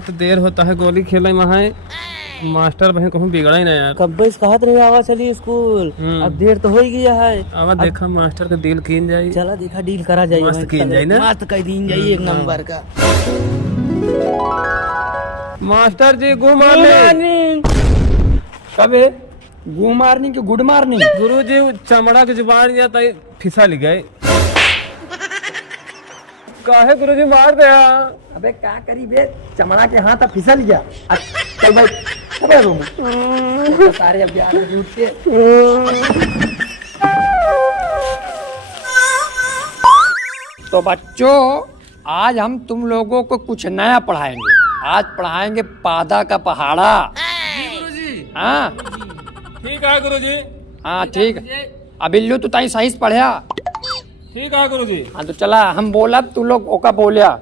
तो देर होता है गोली खेले वहाँ मास्टर बहन कहूँ बिगड़ा ही ना यार। कब से कहत रहे आवा चली स्कूल, अब देर तो हो ही गया है। आवा देखा मास्टर का दिल कीन जाई। चला देखा डील करा जाइए, मस्त कीन जाई ना, मस्त कर दीन जाइए एक नंबर का। मास्टर जी गुड मॉर्निंग। कबे गुड मॉर्निंग की गुड मॉर्निंग? गुरु जी चमड़ा के जुबान या तय फिसल गए। काहे गुरु जी मार दिया? अबे क्या करी बे, चमड़ा के हाथ अब फिसल गया। चल भाई चल रूम में सारे अब यार उठ के। तो बच्चों आज हम तुम लोगों को कुछ नया पढ़ाएंगे। आज पढ़ाएंगे पादा का पहाड़ा। हाँ ठीक है गुरु जी। हाँ ठीक। अब बिल्लू तू ताई सही से पढ़िया। ठीक है गुरु जी। हाँ तो चला हम बोला तू लोग ओका बोलिया।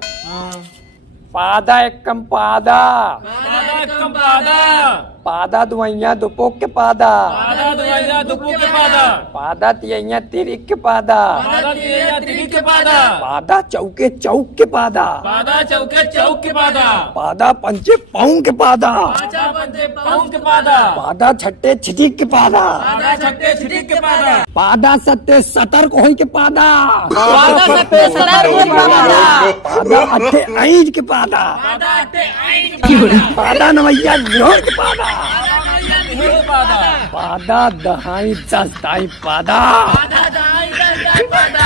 पादा एकम पादा, पादा कम पादा, पादा दुआइया दुपोक के पादा, पादा दुआइया दुपू के पादा, पादा तियैया तिरिक के पादा, पादा तिया तिरी के पादा, पादा चौके चौक के पादा, पादा चौके चौक के पादा, पादा पंचे पाँव के पादा, पाचा पंचे पाउंड के पादा, पादा छट्टे छिटिक के पादा, पादा छट्टे छिटिक के पादा, पादा सत्ते सतर को होई के पादा, पादा सत्ते सतर के पादा, पादा अट्ठे ऐज के पादा, पादा अट्टे आई के पादा, पादा नवैया निहोर के पादा, पादा मैया नहीं के पादा, पादा दहाई दस्ताई पादा। पादा दाई दाई पादा।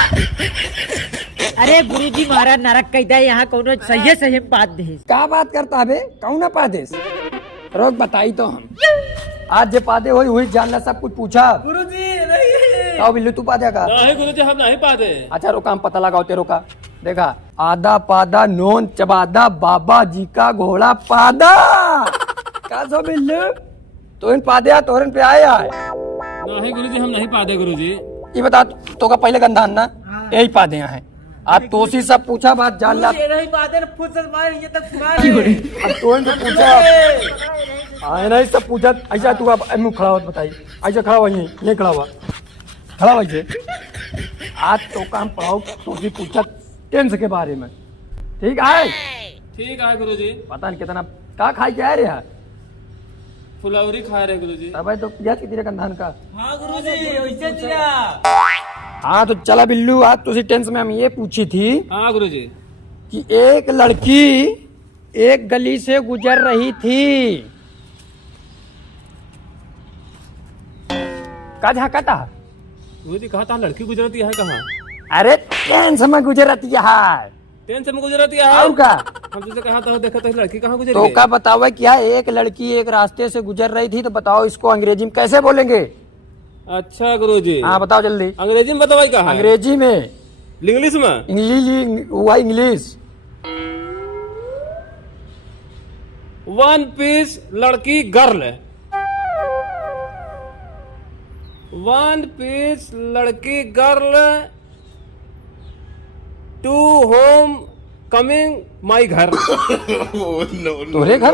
अरे गुरुजी महाराज नरक कैदा यहाँ कोनो सही सही बात दे। क्या बात करता बे, कौन पादेश? रोक बताई तो हम आज जे पादे हुई हुई जानना सब कुछ पूछा। गुरुजी नहीं। आओ बिल्लू तू पादे का? नहीं गुरुजी हम नहीं पाते। अच्छा रोका हम पता लगाओ तेरो का। देखा आधा पादा नोन चबादा बाबा जी का घोड़ा पादा। का सो बिल्लू तो इन पादे तोरन पे आया है? नहीं गुरुजी हम नहीं पाते गुरुजी। ये बता तो का पहले गंधा ना यही पादे यहाँ है। आज तोसी सब पूछा बात जान ला। नहीं बात है फुर्सत मार ये तक अब तो इनसे पूछा आए नहीं सब पूछा। ऐसा तू अब मुँह खड़ा हुआ बताइए। ऐसा खड़ा हुआ ये खड़ा हुआ खड़ा हुआ ये। आज तो काम पढ़ाओ तो भी पूछा टेंस के बारे में। ठीक है ठीक है गुरुजी। पता नहीं कितना का खाई जा रहे हैं। फुलौरी खा रहे गुरुजी। भाई तो पिया कितने कंधान का? हाँ गुरुजी वैसे दिया। हाँ तो चला बिल्लू आज तुझे टेंस में हम ये पूछी थी हाँ गुरुजी कि एक लड़की एक गली से गुजर रही थी। का झाकता? गुरुजी कहा था लड़की गुजरती है कहाँ? अरे टेंस में गुजरती है। ट्रेन से गुजरती है। और का हम तुझसे कहा था देखा था लड़की कहाँ गुजरी तो है? का बताओ क्या एक लड़की एक रास्ते से गुजर रही थी तो बताओ इसको अंग्रेजी में कैसे बोलेंगे? अच्छा गुरुजी। हाँ बताओ जल्दी। अंग्रेजी में बताओ कहा? अंग्रेजी में इंग्लिश में? इंग्लिश हुआ इंग्लिश। वन पीस लड़की गर्ल। वन पीस लड़की girl to home coming my घर। तोरे घर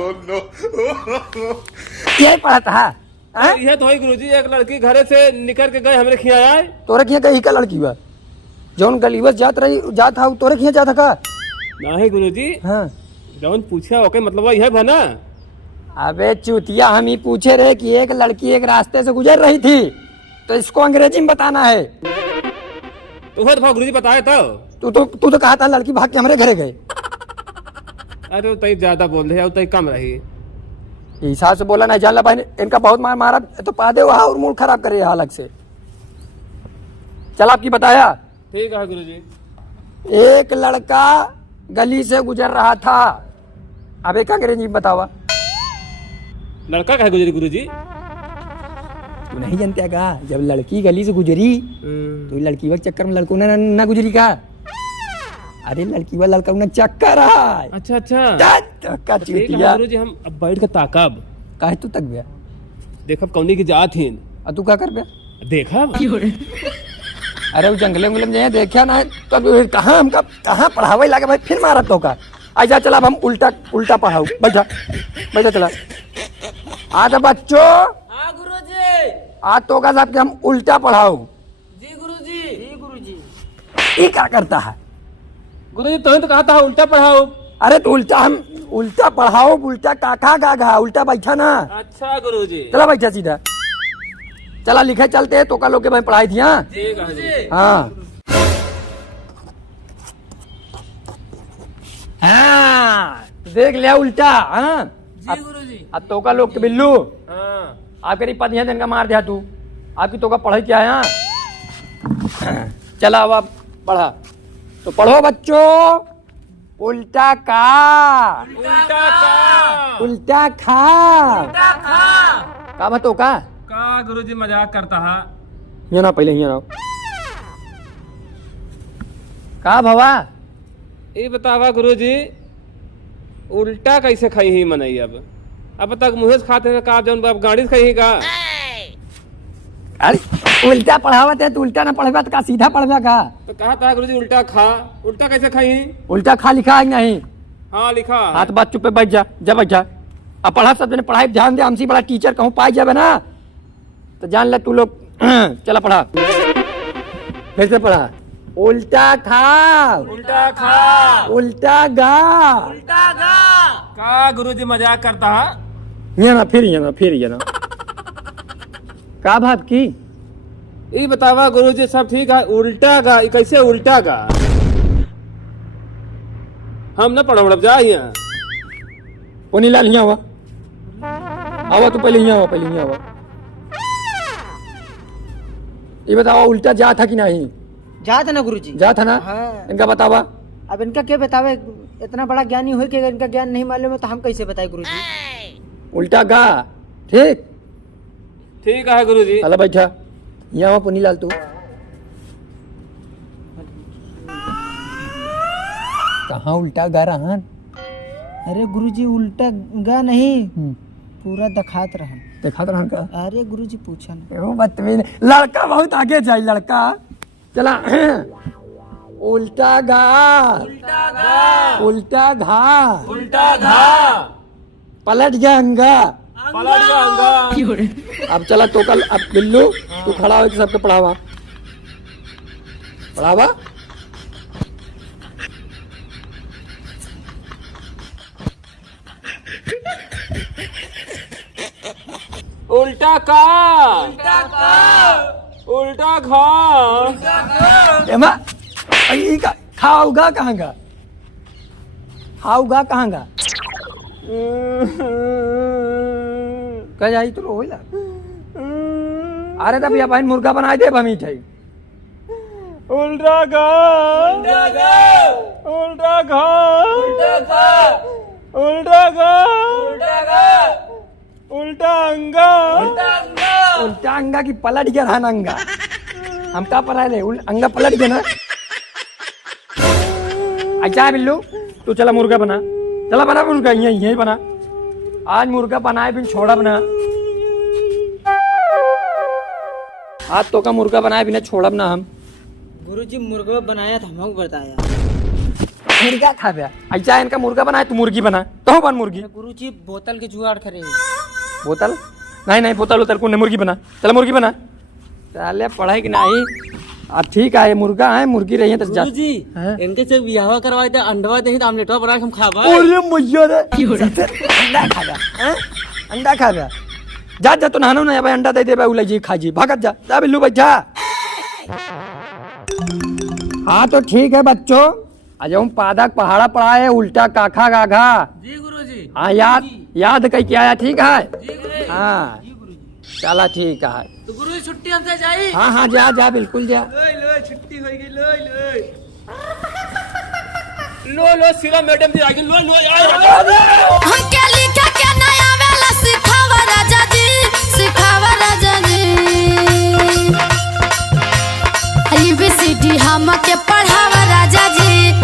यही पढ़ा था? यह तो है गुरुजी। एक लड़की घरे से निकल के गए हमरे खिया आए। तोरे खिया कहीं का लड़की बा जौन गलीबस जात था तोरे खिया जाता का? नहीं गुरुजी हाँ जौन पूछा ओके मतलब यह बना। अबे चूतिया हम ही पूछे रहे कि एक लड़की एक रास्ते से गुजर रही थी तो इसको अंग्रेजी में बताना है। तो वह तो गुरुजी बताए तो। तू तो कहा था लड़की भाग के हमारे घरे गए। अरे तई ज्यादा बोल रहे तई कम रही। हिसाब से बोला नहीं जान ला भाई इनका बहुत मार मारा तो पादे वहा और मूड खराब कर रहे हैं अलग से। चल आपकी बताया। ठीक है गुरुजी। एक लड़का गली से गुजर रहा था। अब एक अंग्रेजी बतावा। लड़का कहे गुजरी गुरुजी? तू नहीं जानते का जब लड़की गली से गुजरी तो लड़की के चक्कर में लड़को ना गुजरी का? अरे लड़की वाला लड़का ना चक्कर है। अच्छा अच्छा का चूतिया। गुरुजी हम अब बैठ के ताकब काहे तू तक गया? देखब कौनी की जात ही और तू क्या कर बे? देखब। अरे वो जंगले उंगले में जाए देखा ना तो कहाँ हमका कहाँ पढ़ावे लगे भाई फिर मारत तो का। आजा चला हम उल्टा उल्टा पढ़ाऊ। बैठा बैठा चला। आज बच्चों हाँ गुरुजी। आज तो का साहब के हम उल्टा पढ़ाऊ। जी गुरुजी। जी गुरुजी। ये क्या करता है? गुरुजी तो कहा था उल्टा पढ़ाओ। अरे तो उल्टा हम उल्टा पढ़ाओ, उल्टा काका गा घा, उल्टा बैठा ना। अच्छा गुरुजी। चला बैठा सीधा, चला लिखे चलते तो का लोग के भाई पढ़ाई थी। हाँ ठीक है गुरुजी। हाँ हाँ देख लिया उल्टा। हाँ जी गुरुजी। अब तो का लोग के बिल्लू हाँ आपके रिपा दिया दिन का मार दिया तू, आपकी तो का पढ़ाई क्या है। हाँ चला अब आप पढ़ा तो पढ़ो बच्चों। उल्टा का, उल्टा का, उल्टा खा, उल्टा खा। का बतो का गुरुजी मजाक करता है। ये ना पहले यहाँ का भवा। ये बतावा गुरुजी उल्टा कैसे खाई ही मनई अब तक मुँह से खाते हैं का जौन बाप गाड़ी से खाई ही का। अरे उल्टा पढ़ावत है तो उल्टा ना पढ़ेगा तो का सीधा पढ़ेगा का। तो कहा था गुरुजी उल्टा खा, उल्टा कैसे खाई ही। उल्टा खा लिखा है नहीं। हाँ लिखा। हाथ बात चुप पे बैठ जा, जा बैठ जा। अब पढ़ा सब जने पढ़ाई ध्यान दे, हमसे बड़ा टीचर कहूँ पाई जावे ना तो जान ले तू लोग। चला पढ़ा, फिर से पढ़ा। उल्टा खा, उल्टा खा, उल्टा गा, उल्टा गा। का गुरुजी मजाक करता है। ये ना फिर ये ना का बात की। ये बतावा गुरुजी सब ठीक है। उल्टा गा ये कैसे उल्टा गा। हम न पढ़ा जा यहाँ। पोनी लाल यहाँ हुआ आवा, तू पहले यहाँ पहले यहाँ आवा। ये बतावा उल्टा जा था कि नहीं। जा था ना गुरुजी। जा था ना। हाँ। इनका बतावा। अब इनका क्या बतावे, इतना बड़ा ज्ञानी हो कि अगर इनका ज्ञान नहीं मालूम है तो हम कैसे बताए गुरुजी। उल्टा गा, ठीक ठीक है गुरुजी। चला बैठा यहाँ आवा। पुनी लाल तू कहाँ उल्टा गा रहा। अरे गुरुजी उल्टा गा नहीं, पूरा दखात रहा। देखा तो का। अरे गुरुजी पूछा ना। वो बदतमीज लड़का बहुत आगे जाए लड़का। चला उल्टा गा, उल्टा गा, उल्टा घा, उल्टा घा। पलट गया अंगा। पलट गया अंगा। अब चला तो कल अब बिल्लू तू खड़ा हो सबके पढ़ावा, पढ़ावा। उल्टा का, उल्टा का, उल्टा घा, उल्टा घा। एमा ई का खाऊगा कहाँ गा, खाऊगा कहाँ गा। कह जाई तो होइला। अरे तब या भाई मुर्गा बनाए दे बमी ठाई। उल्टा गा, उल्टा गा, उल्टा घा, उल्टा घा, उल्टा गा, उल्टा गा, उल्टा अंगा, उल्टा अंगा। उल्टा अंगा की पलट गया रहना अंगा। हम का पढ़ाए ले अंगा पलट गया ना। अच्छा बिल्लू तू चला मुर्गा बना, चला बना मुर्गा यही बना। आज मुर्गा बनाए बिन छोड़ा बना। आज तो का मुर्गा बनाए बिना छोड़ा बना। हम गुरुजी मुर्गा बनाया था, हमको बताया। मुर्गा खा गया। अच्छा इनका मुर्गा बनाए तू मुर्गी बना तो बन मुर्गी। गुरुजी बोतल के जुगाड़ करे। बोतल नहीं बोतल उतर को मुर्गी बना। चला मुर्गी बना। चले पढ़ाई की नहीं। अब ठीक है मुर्गा है मुर्गी रही है तो जा। गुरुजी इनके से बियाह करवाए थे, अंडवा दे आमलेटवा बना के हम खावा। अरे मैया रे अंडा खा गया। हैं? अंडा खा गया। जा जा तो नहानो ना भाई अंडा दे दे भाई उलाई जी खा जी भागत जा बिल्लू बैठा। हाँ तो ठीक है बच्चों, आज हम पादक पहाड़ा पढ़ाए उल्टा काखा गाघा। जी गुरुजी। हाँ याद कई क्या आया। ठीक है जी गुरुजी। हाँ चला ठीक है। तो गुरुजी छुट्टी हमसे जाई। हाँ जा बिल्कुल जा। लो छुट्टी हो गई। लो सिरा मैडम जी आगे लो।